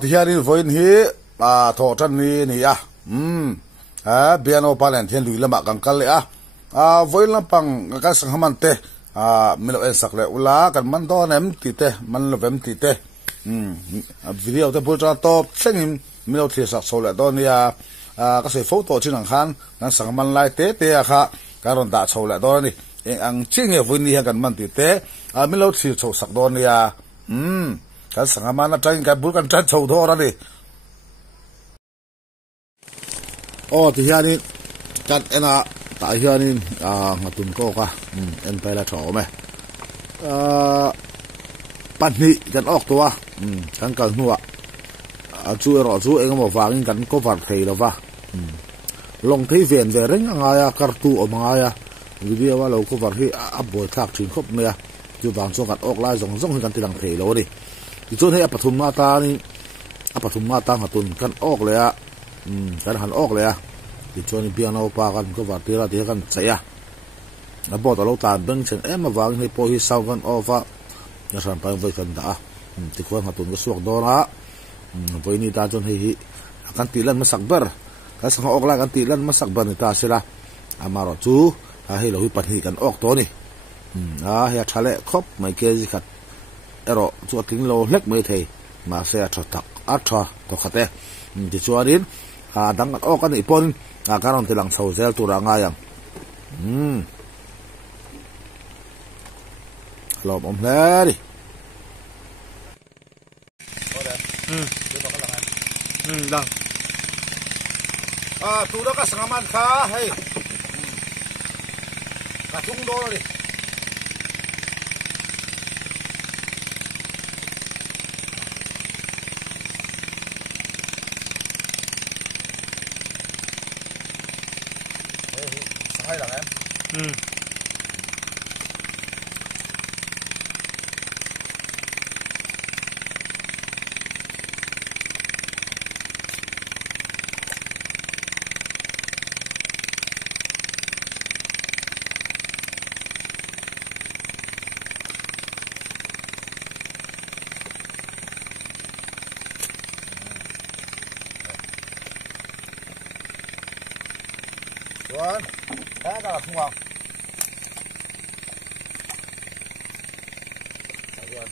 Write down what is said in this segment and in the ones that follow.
thì hiện voin hi thọ chân ni à piano palen thiên lùi lama kang kal voin lampang ka sang haman te milo en sak le ula kan man do nem ti te man lo vem ti te video te pultra top sengim milo thi sak so le do nia ka se photo chin ang khan nan sang man lai te te kha karon da so le do ni ang ching e voin ni kan man ti te milo thi so sak do nia kan sang man na train ka bul kan chat so do ra ni thì hiện cắt tại hiện tuần cô cả em phải là chó mày bản nhị cắt ốc tua cắt cần nua chú rõ chú em có vàng cắt có vàng thầy đâu va lòng thấy viện về rinh ngay cartu ở ngay video vào lâu có vàng thì áp bồi khác chuyện khóc mày chú vàng số cắt ốc lại giống giống cắt thì đằng thầy đâu đi thì chú thấy áp thùng mata ngà tuần cắt ốcเลยkan han ok le ti choni piano pa kan ko va tira ti kan chaya na bo ta lo ta beng chen em ma wang ni po hi sau kan ofa na san pa voi kan da ti ko ha tun ko suak do na voi ni ta chon hi kan ti lan masak ber ka sang ok la kan ti lan masak ber ni ta sila amaro chu hi lo hi pat hi kan ok to ni ya thale khop mai ke ji khat ero chu ting lo lek mai thei ma se a tak a tha to khate ti chuarin dang kan ok ani pon karon tilang sau zel tura nga yang lom om le di dang tu da ka sangaman kha hei ka tung do di hay là em Tuan, saya dah semua. Tuan.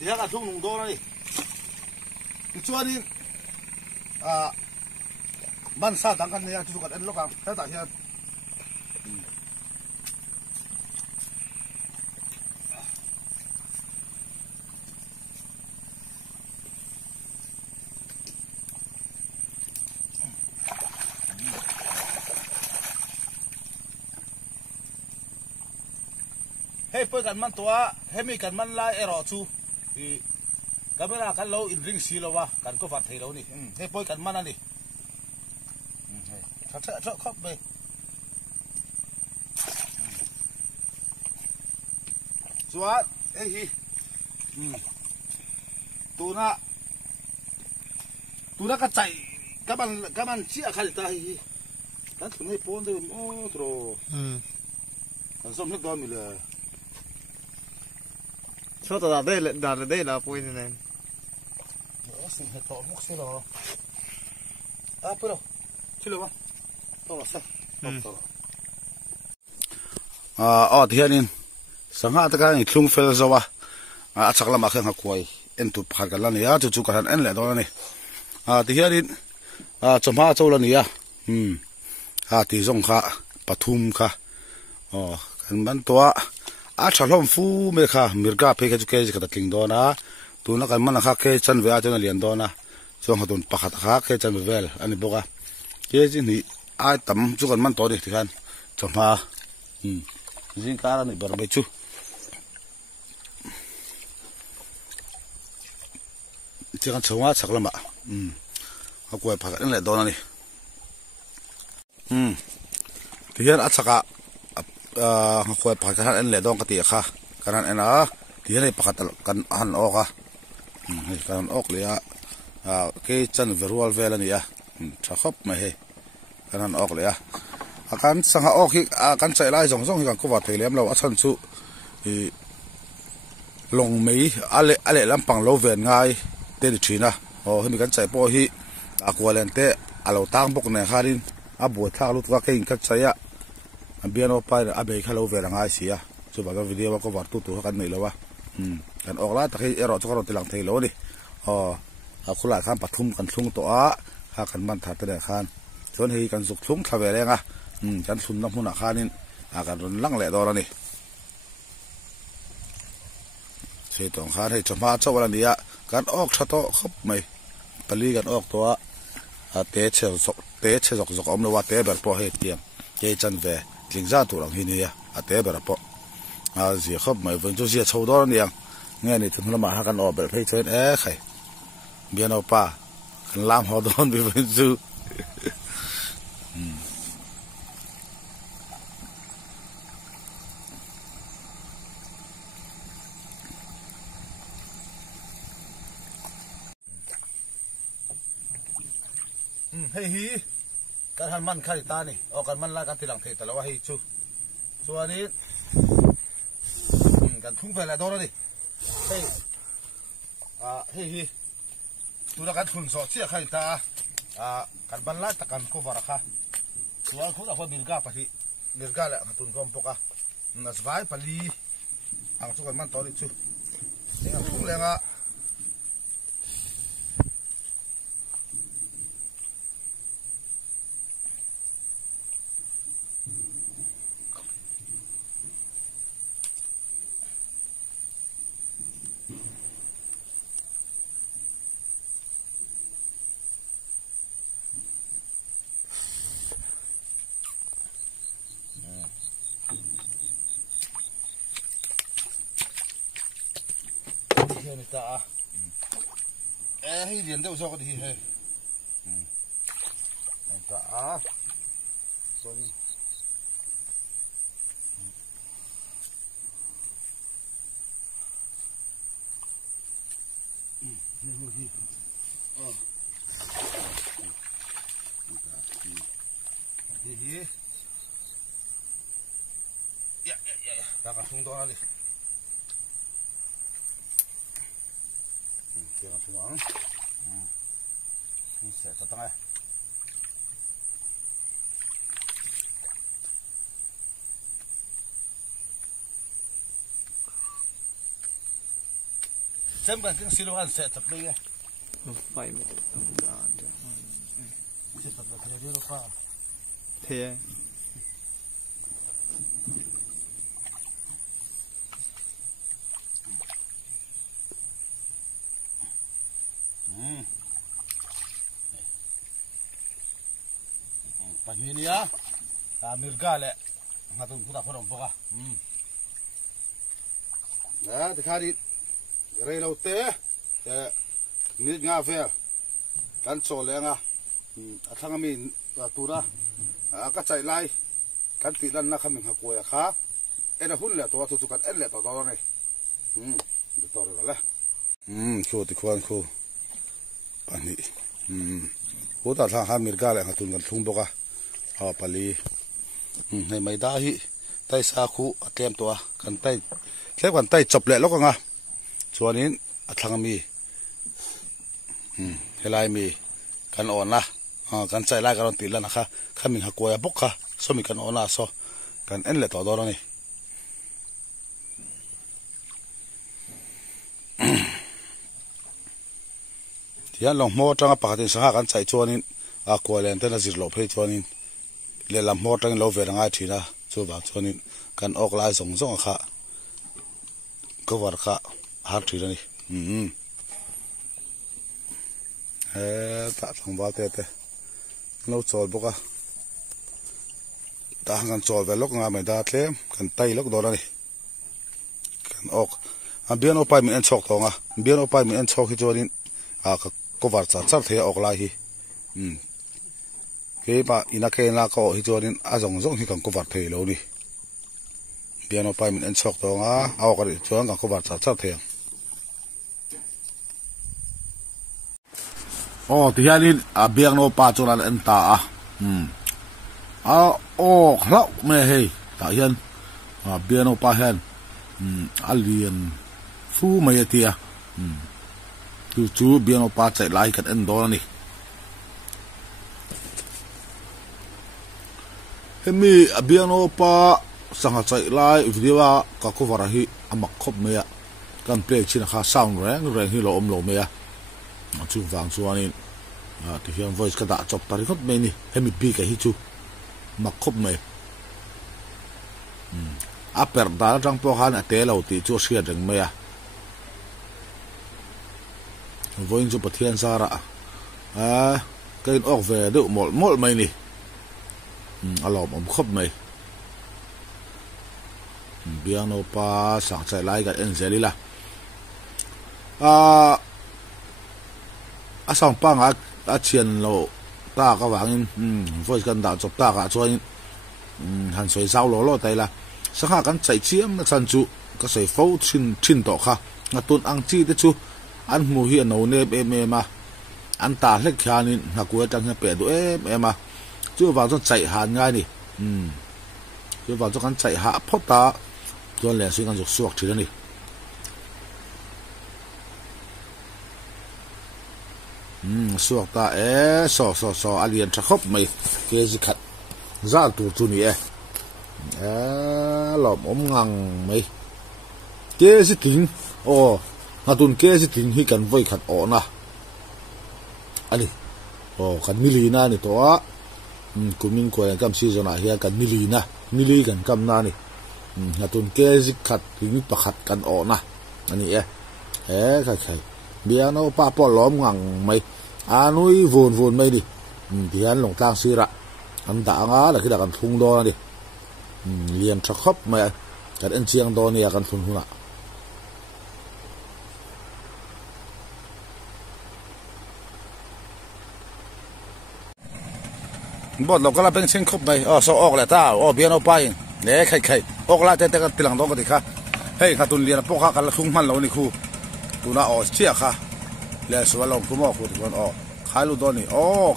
Dia kat sung nung do ni. Tuan ni, man sa tang kan ya chu kan en lo kang ta ta hian hey poi kan man tua hemi kan man lai ero chu camera kan lo in ring si lo wa kan ko fat thei lo ni hey poi kan man ani thật khóc về xuống ấy hi tu na cái chạy các bạn chia khai ta hi các thứ này bốn thì ô rồi còn xong hết đôi mình là số tao đặt đây là bôi này xin hết thọ mốc xin rồi bữa đâu chưa được không thì hiện sáng hạ tất cả những thùng phèn rồi chắc là mà khi học quay em tụt phạt cái lần này chú cái anh lại đó này thì hiện chấm hạ châu lần này thì giống khá Pathum khá cái bản toa chắc là phu mấy khá mirga phê cái gì cái tiếng đó na tu nó cái món khác cái chân về chân liền đó na giống họ tuần phạt khác cái chân về anh bốc cái gì này ai tắm chú còn man to đi thì kan chồng ha riêng cá này bờ bãi chú chỉ cần chồng ha chắc lắm ạ học quay phải cái này đó này thì hiện chắc à học quay phải cái này đó cái tiệc ha cái này là thì này pakat kan han oka kan ok lia cái chân virtual về là nhỉ trả khóc mà he kan han ok lia kan sang ha ok kan chạy lại giống giống kan có vật thể lem lâu chân su thì lồng mấy ale làm bằng lâu về ngay tên chuyện à hình kan chạy po hi qua lên te alo tang bốc này harin buổi thao lúc cái hình cách chạy biên ở phải abe khalo về là ngay xí so baga video ko war tu kan nei lawa kan okla ta khi ero chokro tilang thei lo ni khula khan pathum kan thlung to a ha kan man tha te khan chon hi kan zuk thlung thawe lenga kan sun na huna khanin kan ron lang le do ra ni sei tong khan hei chama chawala nia kan ok thato khop mai pali kan ok to a te che zok om lo wa te ber po he tiam ke chan ve lingza tu lang hi ni a te ber po gì khóc mày vẫn cho gì sâu đó nè nghe này thằng nó mà hai con ọp phải thấy chơi é khải biến đâu pa làm họ đón bị vẫn dư hey hi cái hắn man khai ta này cái man la cái thì làm thế ta là hay chú chú anh ấyกันทุ่งไปแล้วตัวนี้เฮ้ยเฮ้ยตัวละกันทุนสอดเสียใครตากันบรรลัดตะกันก็วาระค่ะตัวคุณเอาไปมิลกาไปที่มิลกาแหละทุนก็มปกะน่าสบายไปลีอังสุกันมันต่อดิชูเนี่ยทุ่งเลยอ่ะนี่ตาให้เรียนได้อุตส่าห์ก็ดีเฮ้นี่ตาส่วนนี่มือที่นี่ตากระทุ่งตัวนั่นเลยเกี่ยวกับช่วงนี่เสร็จตั้งไงเช่นกันที่สิลูกอันเสร็จตัดเลยไงไฟไม่ต้องการเดี๋ยวเสร็จตัดเลยเดี๋ยวเราฟ้าเทปัจจุบันนี้มิลกาเลยมาตุนพุทธพรหมปะนะที่ขาดิเรื่องเราเตะมิลกาเฟลกันโซเลยงะทั้งมีตัวนะก็ใจไล่กันติดนั่นนะขมิ้นหักกล้วยค่ะหุ่นเลยตัวทุกกันเลยตัวนี้เดี๋ยวตัวเราละชัวร์ที่ควรคู่อันนี้พุทธทางข้ามิลกาเลยมาตุนกันทุ่งปะปลีในไม่ได้ไต่สาคูเตรียมตัวกันไต่แค่กันไต่จบเลยแล้วก็งะส่วนนี้ทางมีเฮลัยมีกันอ่อนนะกันใจไล่กันติดแล้วนะคะข้ามีหักกล้วยบุกค่ะสมีกันอ่อนนะซอกันเลยต่อตัวนี้ที่อันลงโม่จังปกติสหกันใจชวนนี้กล้วยเลนเต้นจิตหลบให้ชวนนี้เลี้ยลำโม่จังเราเวรง่ายทีนะชัวร์ชวนนี้กันออกลายส่งค่ะก็วัดค่ะหาทีนี่ตัดทางบ้านเต้เราโจลบุกตากันโจลไปลกงาไม่ได้เลยกันไตลกโดนนี่กันออกเบียนออกไปมีอันช็อกทองเบียนออกไปมีอันช็อกที่จวนนี้ก็วัดจัดเทียออกลายฮีเกี่ยบอินักเองละก็ที่จวนนี้ส่งที่กันก็วัดเทียแล้วนี่ piano pai min en chok to nga aw ka ri chuang ka cover cha cha theng ti hianin a biang no pa chuan an ta khlau me hei ta hian biang no pa hian alien fu mai atia chu biang no pa chai lai kan en do ni hemi a biang no pa sanga chai lai video ka cover hi amak khop me ya kan play chin kha sound reng hi lo om lo me ya chu wang chuanin ti hian voice ka da chop tari khot me ni hemi bi ka hi chu mak khop me a per da jang po han a te lo ti chu sia reng me ya voin chu pathian sara kain ok ve du mol mai ni alom om khop me biang no pa sang chai lai ka en zelila sang pa nga a chian lo ta ka wangin voice kan da chop ta ka chuan han soi sao lo tai la sanga kan chai chiam na chan chu ka sei fo chin to kha ngatun ang chi te chu an mu hi no ne me ma an ta hlek khanin na ku tang pe du ma chu wa chu chai han ngai ni chu wa chu kan chai ha phot ta chuan le sui kan chu suak thila ni suak ta so alien tha khop mai ke ji khat za tu ni lom om ngang mai ke ji ting ngatun ke ji ting hi kan voi khat na ani kan milina ni to kumin ko kam season a hian kan mili kan kam na ni ngatun ke ji khat ting pakhat kan na ani khai biano pa po lom ngang mai anui vun mai di dian long tang sira an da nga la khida kan thung do ni lian tha khop mai kan en chiang do ni kan thun huna bot lo kala peng ching khop mai so ok la ta biano pai ne khai ok la te ka tilang do ka ti kha hei khatun lian po kha kal thung man lo ni khu tuna chia kha le so lo ku mo ku ton khai lu do ni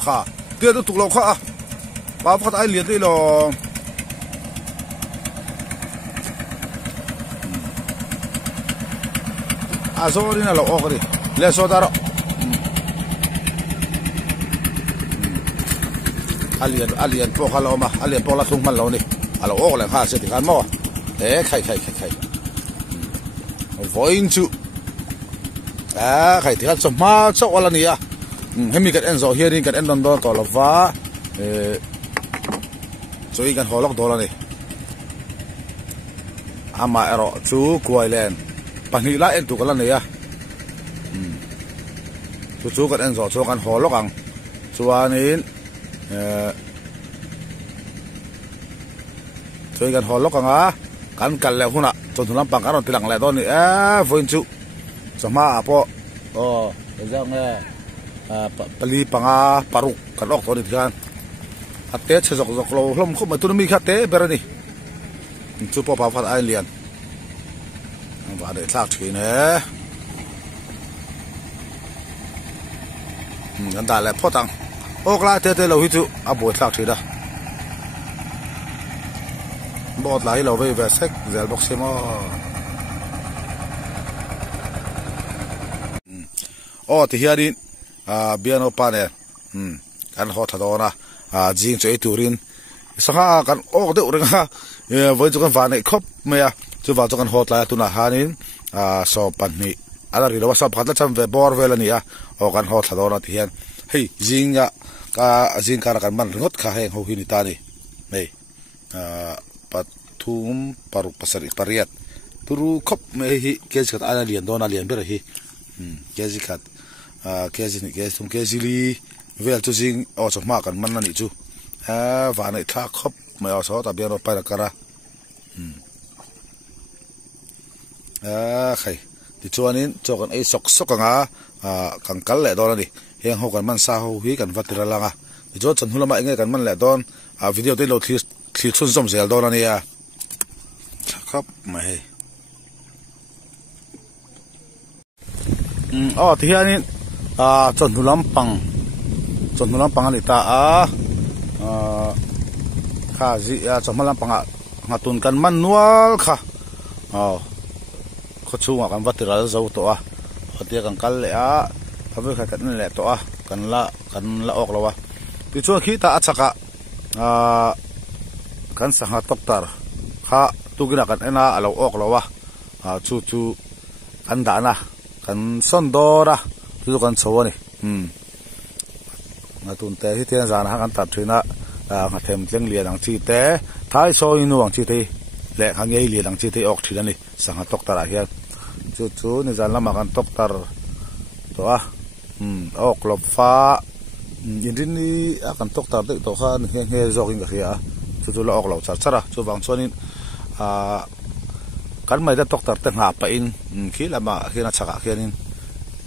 kha te tu tuk lo kha ba phat ai lian ti lo so ri na lo ok ri le so da ro alien po kha lo ma alien po la thung man lo ni alo ok le kha se ti kan mo khai voin chu khai thì cho ma cho wala ni hemi kan en zo hian kan en don do to lova choi kan holok do la ni ama ero chu kuailen pani la en tu kala ni chu kan en zo chu kan holok ang chuanin choi kan holok anga kan kal le huna chon thulam pang kan tilang le do ni voin chu sama apo jang pali panga paruk kanok to ni kan ate chejok lo hlom khop ma tu mi khate berani chu po pa phat ai lian ba de thak thi ne kan da le photang okla te lo hi chu a bo thak thi da bot lai lo ve ve sek zel box mo ti hianin biano pane kan ho thadona jing choi turin sanga kan ok de urenga voi chu kan va nei khop meya chu va chu kan hot la tuna hanin so panni ala ri lo sa phatla cham ve bor vel ani kan ho thadona ti hian hei jinga ka jing kar kan man ngot kha heng ho hi ni ta ni nei pathum paruk pasari pariat turu khop me hi kes kat ala lian dona lian ber hi kesi khat kesi ni kesi li vel tu jing so ma kan man ni chu va nei tha khop me so ta biano pa kara khai ti chuanin chokan ei sok anga kangkal le don ani heng ho kan man sa ho hi kan vatira langa ti jo chan hulama enge kan man le don video te lo thli thun som zel don ani khắp mày thì anh chọn thu lắm bằng anh ta khá gì chọn thu lắm bằng ngã tuần cần manual khá có chú ngọc anh vắt từ ra dấu to thì cần cắt lẻ với cái cắt lẻ to cần là ốc lâu thì chú khi ta chắc kan sang doktor kha tugina kan ena alo ok lawa chu kan dana kan sondora tu kan chawani ngatun te hi te jana kan tat thina nga them tleng lian ang chi te thai so inu ang chi te le khangei lian ang chi te ok thilani sang doktor a hian chu ni jan lama kan doktor to ok lop fa indin ni akan doktor te to kha he jogging ka khia chu la ok lo chara chu wang chonin kan mai da doktor te nga pa in khi lama hina chaka khianin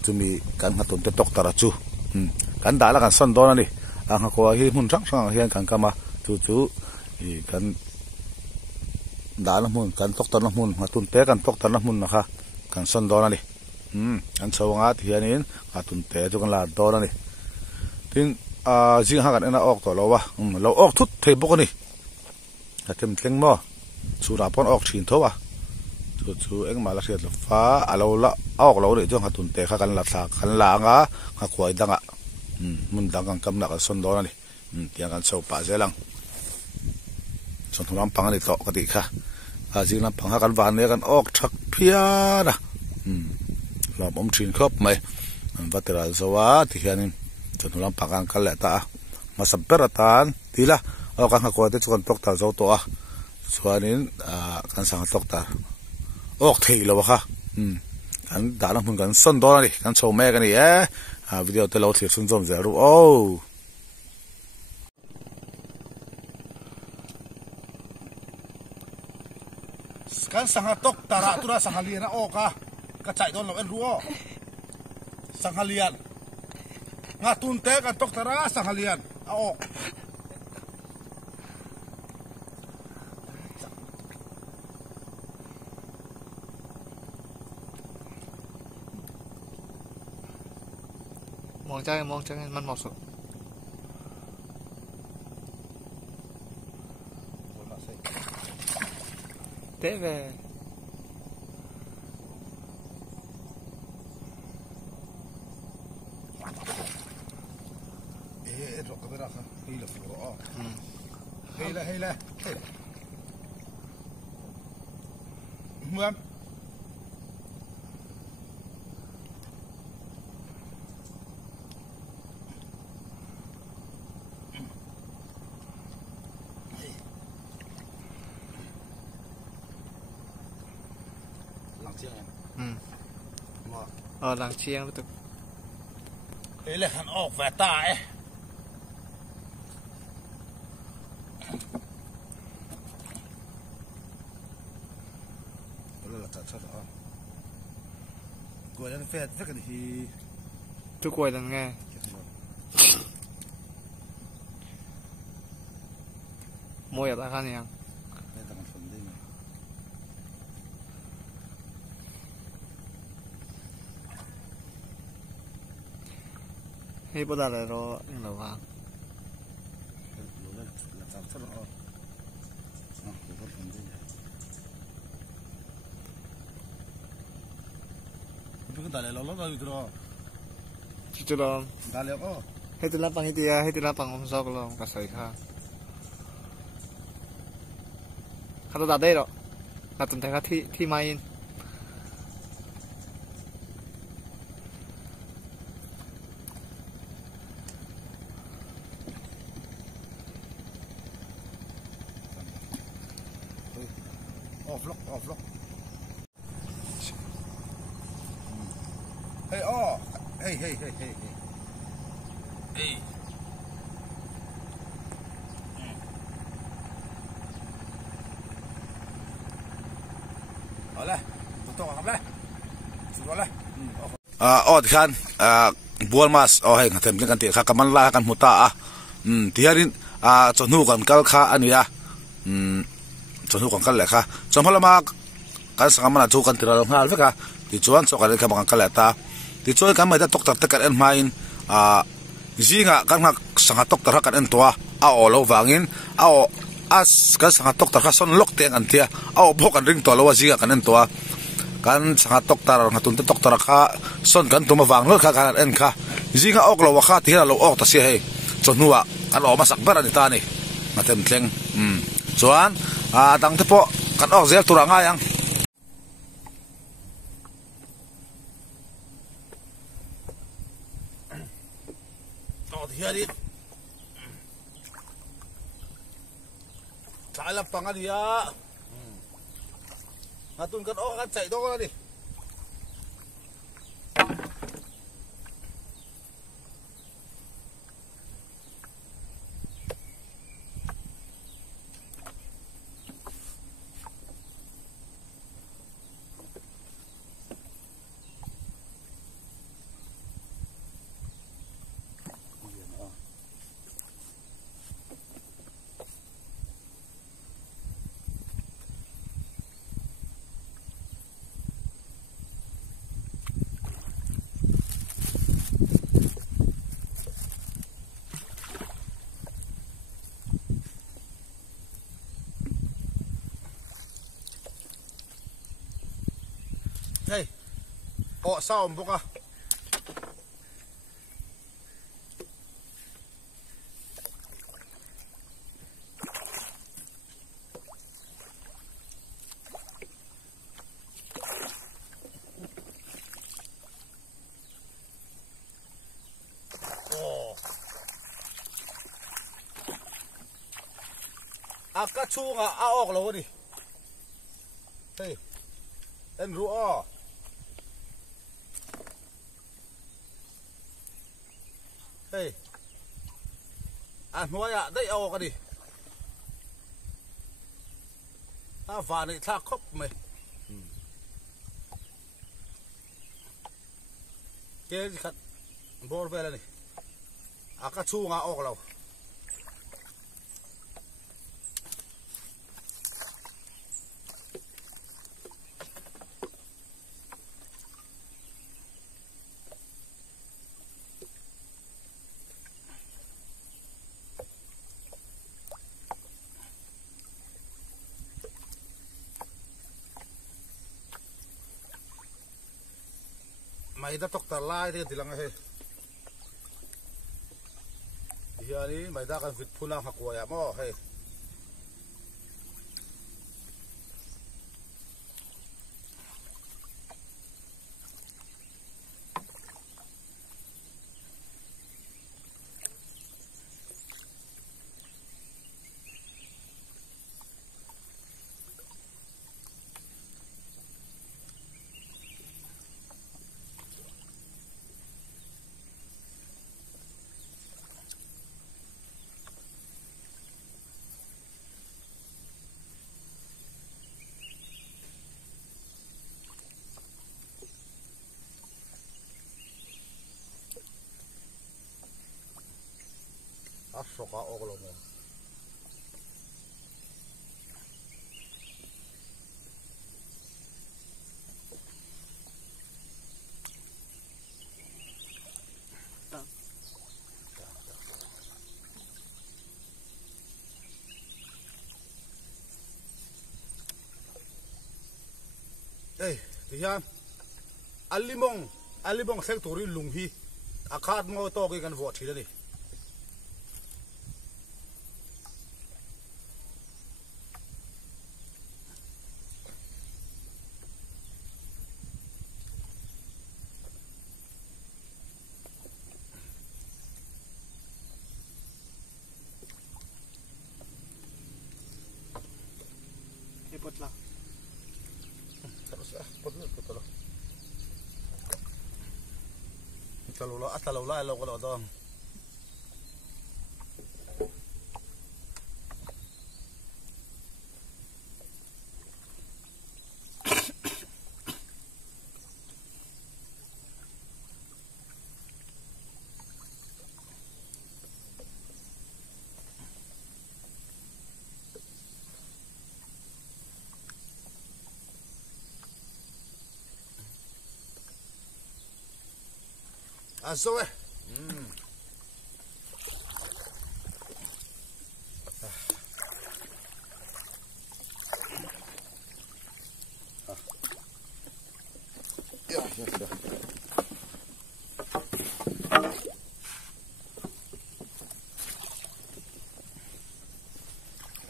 chumi kan hatun te doktor chu kan da la kan son don ani ang ko hi mun rang sang hian kan kama chu i kan da la mun kan doktor la mun hatun te kan doktor la mun na kha kan son don ani an chawanga hianin hatun te chu kan la don ani tin jing ha kan ena ok to lo wa lo ok thut thei bok ani tem tleng mo chura pon ok thin thowa chu eng mala riat lo fa alo la ok lo re jong hatun te kha kan la thla kan la nga kha khwai danga mun dang kan kam na kan son don ani tiang kan chau pa zelang son thuram pang ani to ka ti kha jing lam pang ha kan van ne kan ok thak phia na lom om thin khop mai vatera zawa ti hianin son thuram pang kan kal la ta masabberatan tila kan ha ko te chuan doktor zo to chuanin kan sang doktor ok thei lo kha kan da lang mun kan son do ni kan chho me kan ni video te lo thir sun zom zeru kan sang doktor atura sang halian oka ka chai don lo en ruo sang halian nga tun te kan doktor sang halian ok mong chắcมันเหมาะสมเตะvề rồi cái đó hi là phụ đó hay là mưa làng chiêng được đấy là hắn ốc về tại đó là thật đó gọi là phết rất là thì tôi quay lần nghe mua ở đây nhang hay bắt đầu là nó là vàng Itu dong. Itu lapang itu ya, itu lapang om sok lo kasih kah. Kata tadi lo, kata mereka ti main. Off lock. Hey, hey. Hey. Oleh, betul apa? Sudah. Od kan, buat mas, hey, ngatem kan ti kaman lah kan muta tiarin, conu kan kal ka anu ya, chon hu kan kal le kha chon phalama kan sanga mana chu kan tiral ngal veka ti chuan so kan ka bang kal ta ti choi kan mai da tok tar te kan en main a zinga kan ngak sanga tok tar kan en toa a o lo wangin a o as kan sanga tok tar kha son lok teng an tia a o bok an ring to lo wa zinga kan en toa kan sanga tok tar ngatun te tok tar kha son kan tuma wang lo kha kan en kha zinga ok lo wa kha ti lo ok ta si he chon huwa kan o masak ber ani ta ni matem tleng chuan a dang te po kan ok zel turanga yang Hiari Chala pangan ya Ngatun kan kan chạy đó đi Hey, sao ông bốc à? Akachunga aok lo ni. Hey, en ruo. Hey, nuôi à, đây ao cái đi, vả này thác khóc mày, cái gì khát, bor về này, cá chu ngã ao lâu, mày đã tóc tà lai thì lang he, giờ này mày đã cần vịt phun năng học quay à mò he, soka oklong. Hey, diyan. Alimong sektori lunghi. Akad mo to kan vote hila ni. Ipot lang. Terus putol. Talula lo ko do. Aso eh. Ya, sudah.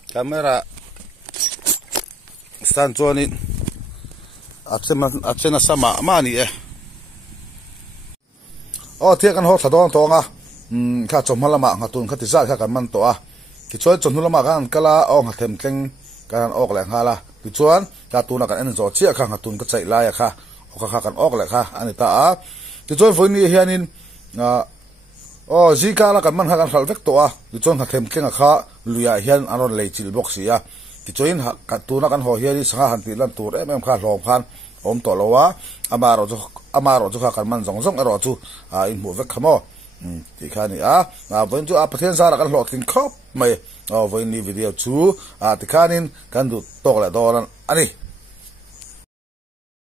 Kamera stand chuanin achena sama mani e thia kan ho thadong tonga kha chomhalama ngatun khati za kha kan man to a ki chuan chonhulama kan kala ong hathem tleng kan ok le ngala ki chuan ka tuna kan en zo chia kha ngatun ka chai la ya kha kha kan ok le kha ani ta a ki chuan voini hianin zika la kan man kha kan khal vek to a ki chuan hathem tleng kha luya hian anon leichil box ya ki chuan ka tuna kan ho hiani sanga han ti lan tur em kha hlom khan om to lowa amaro chu kha kan man zong zong ero chu in mu vek khamo ti khani voin chu pathian sara kan hlotin khop mai voin ni video chu ti khanin kan du tok la doran ani